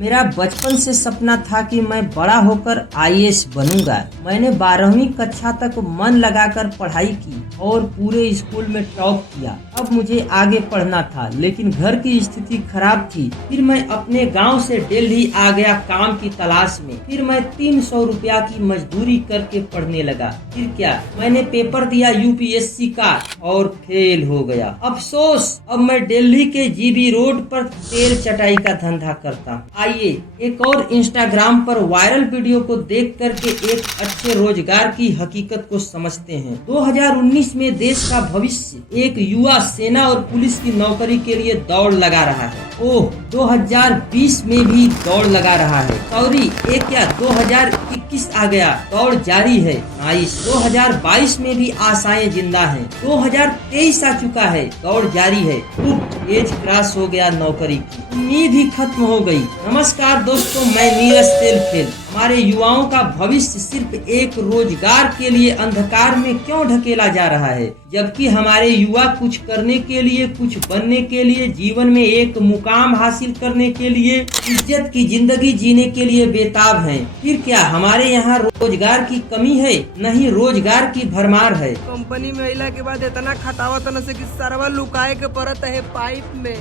मेरा बचपन से सपना था कि मैं बड़ा होकर आईएएस बनूंगा। मैंने 12वीं कक्षा तक मन लगाकर पढ़ाई की और पूरे स्कूल में टॉप किया। अब मुझे आगे पढ़ना था, लेकिन घर की स्थिति खराब थी। फिर मैं अपने गांव से दिल्ली आ गया काम की तलाश में। फिर मैं 300 रुपया की मजदूरी करके पढ़ने लगा। फिर क्या, मैंने पेपर दिया यूपीएससी का और फेल हो गया। अफसोस, अब मैं दिल्ली के जीबी रोड पर तेल चटाई का धंधा करता हूँ। आइए एक और इंस्टाग्राम पर वायरल वीडियो को देख करके एक अच्छे रोजगार की हकीकत को समझते हैं। 2019 में देश का भविष्य एक युवा सेना और पुलिस की नौकरी के लिए दौड़ लगा रहा है। ओह, 2020 में भी दौड़ लगा रहा है। सॉरी, एक क्या 2021 आ गया, दौड़ जारी है। नाइस। 2022 में भी आशाएं जिंदा हैं। 2023 आ चुका है, दौड़ जारी है। एज क्रॉस हो गया नौकरी की, उम्मीद ही खत्म हो गई। नमस्कार दोस्तों, मैं नीरज सेल्फहेल्प। हमारे युवाओं का भविष्य सिर्फ एक रोजगार के लिए अंधकार में क्यों ढकेला जा रहा है, जबकि हमारे युवा कुछ करने के लिए, कुछ बनने के लिए, जीवन में एक मुकाम हासिल करने के लिए, इज्जत की जिंदगी जीने के लिए बेताब हैं। फिर क्या हमारे यहाँ रोजगार की कमी है? नहीं, रोजगार की भरमार है। कंपनी में अइला के बाद इतना खटावत न से कि सरवा लुकाए के परत है पाइप में।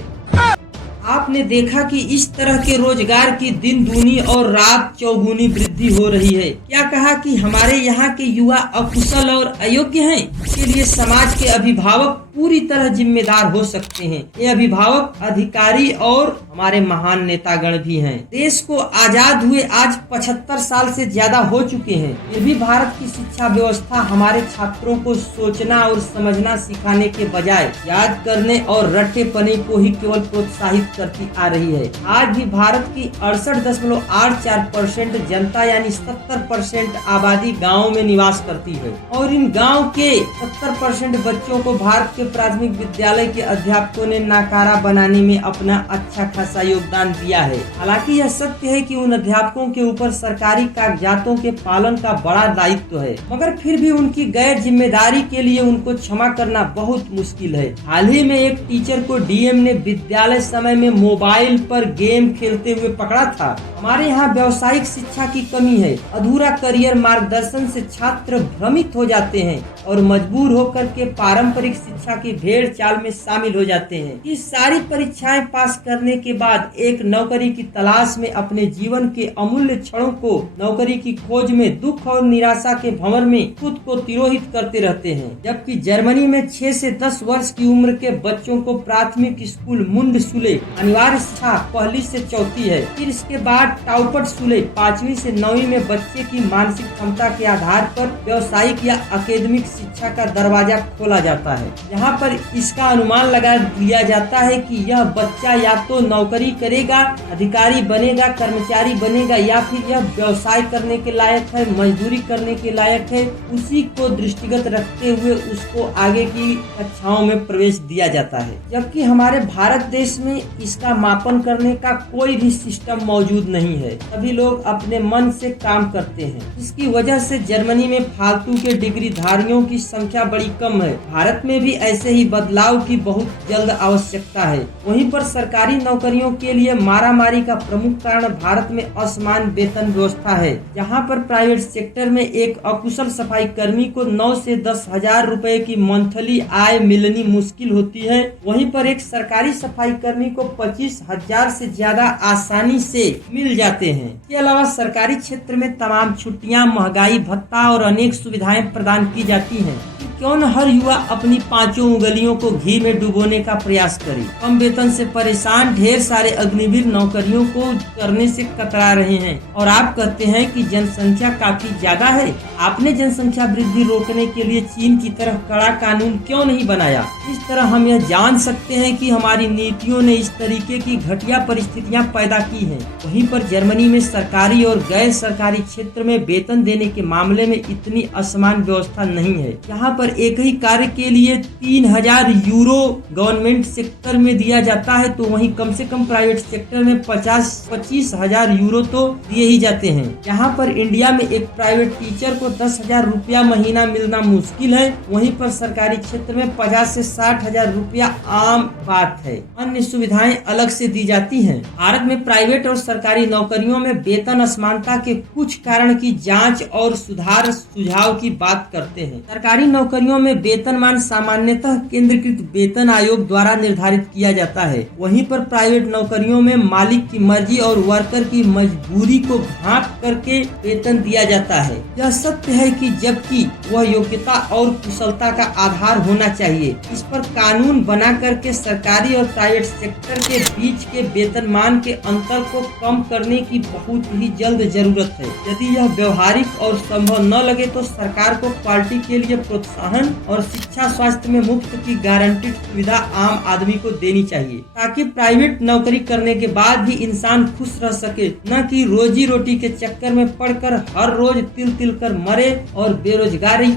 आपने देखा कि इस तरह के रोजगार की दिन दूनी और रात चौगुनी वृद्धि हो रही है। क्या कहा कि हमारे यहाँ के युवा अकुशल और अयोग्य हैं? इसके लिए समाज के अभिभावक पूरी तरह जिम्मेदार हो सकते हैं। ये अभिभावक, अधिकारी और हमारे महान नेतागण भी हैं। देश को आजाद हुए आज 75 साल से ज्यादा हो चुके हैं। फिर भी भारत की शिक्षा व्यवस्था हमारे छात्रों को सोचना और समझना सिखाने के बजाय याद करने और रट्टेपने को ही केवल प्रोत्साहित करती आ रही है। आज भी भारत की 68.84% जनता यानी 70% आबादी गाँव में निवास करती है और इन गाँव के 70% बच्चों को भारत के प्राथमिक विद्यालय के अध्यापकों ने नाकारा बनाने में अपना अच्छा खासा योगदान दिया है। हालांकि यह सत्य है कि उन अध्यापकों के ऊपर सरकारी कागजातों के पालन का बड़ा दायित्व है, मगर फिर भी उनकी गैर जिम्मेदारी के लिए उनको क्षमा करना बहुत मुश्किल है। हाल ही में एक टीचर को डीएम ने विद्यालय समय में मोबाइल पर गेम खेलते हुए पकड़ा था। हमारे यहाँ व्यावसायिक शिक्षा की कमी है। अधूरा करियर मार्गदर्शन से छात्र भ्रमित हो जाते हैं और मजबूर होकर के पारंपरिक शिक्षा की भेड़ चाल में शामिल हो जाते हैं। ये सारी परीक्षाएं पास करने के बाद एक नौकरी की तलाश में अपने जीवन के अमूल्य क्षणों को नौकरी की खोज में दुख और निराशा के भंवर में खुद को तिरोहित करते रहते हैं। जबकि जर्मनी में 6 से 10 वर्ष की उम्र के बच्चों को प्राथमिक स्कूल मुंडशुले अनिवार्य शिक्षा 1ली से 4थी है। फिर इसके बाद टाउपटशुले 5वीं से 9वीं में बच्चे की मानसिक क्षमता के आधार पर व्यावसायिक या अकेडमिक शिक्षा का दरवाजा खोला जाता है। यहाँ पर इसका अनुमान लगा दिया जाता है कि यह बच्चा या तो नौकरी करेगा, अधिकारी बनेगा, कर्मचारी बनेगा, या फिर यह व्यवसाय करने के लायक है, मजदूरी करने के लायक है। उसी को दृष्टिगत रखते हुए उसको आगे की कक्षाओं में प्रवेश दिया जाता है। जबकि हमारे भारत देश में इसका मापन करने का कोई भी सिस्टम मौजूद नहीं है। सभी लोग अपने मन से काम करते हैं। इसकी वजह से जर्मनी में फालतू के डिग्री धारियों की संख्या बड़ी कम है। भारत में भी ऐसे ही बदलाव की बहुत जल्द आवश्यकता है। वहीं पर सरकारी नौकरियों के लिए मारामारी का प्रमुख कारण भारत में असमान वेतन व्यवस्था है। जहां पर प्राइवेट सेक्टर में एक अकुशल सफाई कर्मी को 9 से 10 हजार रुपए की मंथली आय मिलनी मुश्किल होती है, वहीं पर एक सरकारी सफाई कर्मी को 25,000 से ज्यादा आसानी से मिल जाते हैं। इसके अलावा सरकारी क्षेत्र में तमाम छुट्टियां, महंगाई भत्ता और अनेक सुविधाएं प्रदान की जाती हैं। क्यों न हर युवा अपनी 5 उंगलियों को घी में डुबोने का प्रयास करे। कम वेतन से परेशान ढेर सारे अग्निवीर नौकरियों को करने से कतरा रहे हैं और आप कहते हैं कि जनसंख्या काफी ज्यादा है। आपने जनसंख्या वृद्धि रोकने के लिए चीन की तरह कड़ा कानून क्यों नहीं बनाया? इस तरह हम यह जान सकते हैं कि हमारी नीतियों ने इस तरीके की घटिया परिस्थितियां पैदा की हैं। वहीं पर जर्मनी में सरकारी और गैर गैर सरकारी क्षेत्र में वेतन देने के मामले में इतनी असमान व्यवस्था नहीं है। यहाँ पर एक ही कार्य के लिए 3000 यूरो गवर्नमेंट सेक्टर में दिया जाता है, तो वहीं कम से कम प्राइवेट सेक्टर में 25,000 यूरो तो दिए ही जाते हैं। यहाँ पर इंडिया में एक प्राइवेट टीचर को 10,000 रुपया महीना मिलना मुश्किल है, वहीं पर सरकारी क्षेत्र में 50 से 60,000 रुपया आम बात है। अन्य सुविधाएं अलग से दी जाती हैं। भारत में प्राइवेट और सरकारी नौकरियों में वेतन असमानता के कुछ कारण की जांच और सुधार सुझाव की बात करते हैं। सरकारी नौकरियों में वेतनमान सामान्यतः केंद्रीकृत वेतन आयोग द्वारा निर्धारित किया जाता है, वहीं पर प्राइवेट नौकरियों में मालिक की मर्जी और वर्कर की मजबूरी को भांप करके वेतन दिया जाता है। यह सत्य है कि जबकि वह योग्यता और कुशलता का आधार होना चाहिए, इस पर कानून बना करके सरकारी और प्राइवेट सेक्टर के बीच के वेतनमान के अंतर को कम करने की बहुत ही जल्द जरूरत है। यदि यह व्यवहारिक और संभव न लगे तो सरकार को क्वालिटी के लिए प्रोत्साहन और शिक्षा स्वास्थ्य में मुफ्त की गारंटीड सुविधा आम आदमी को देनी चाहिए, ताकि प्राइवेट नौकरी करने के बाद भी इंसान खुश रह सके, न कि रोजी रोटी के चक्कर में पड़कर हर रोज तिल तिल कर मरे और बेरोजगारों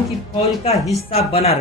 की फौज का हिस्सा बना रहे।